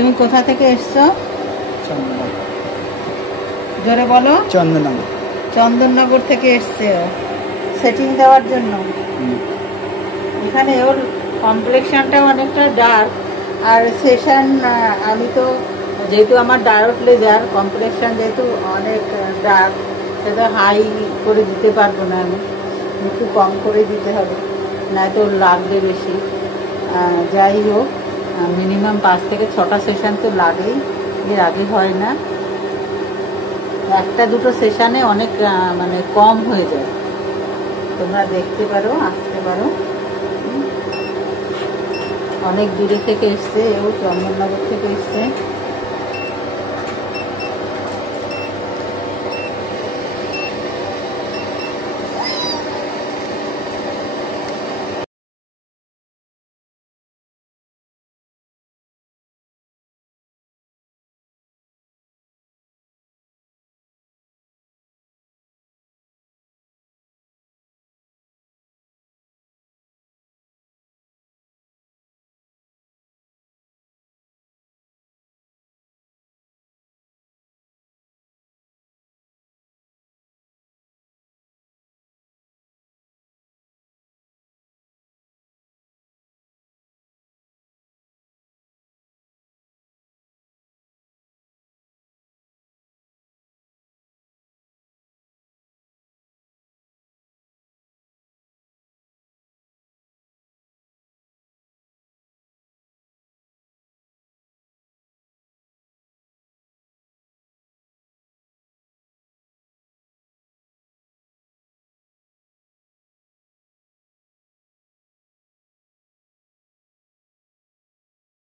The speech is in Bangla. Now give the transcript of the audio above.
তুমি কোথা থেকে এসছো? জোরে বলো। চন্দননগর। চন্দননগর থেকে এসছে সেটিং দেওয়ার জন্য। এখানে ওর কমপ্লেক্সনটা অনেকটা ডার্ক, আর সেশন আমি তো যেহেতু আমার ডার্ক লেজার কমপ্লেক্সন যেহেতু অনেক ডার্ক, সেটা হাই করে দিতে পারবো না, আমি একটু কম করে দিতে হবে, নয়তো ওর লাগবে বেশি। যাই হোক, মিনিমাম 5 থেকে 6টা সেশন তো লাগেই, এর আগে হয় না। একটা দুটো সেশনে অনেক মানে কম হয়ে যায়। তোমরা দেখতে পারো, আসতে পারো। অনেক দূরে থেকে এসছে, এও চন্দননগর থেকে এসছে।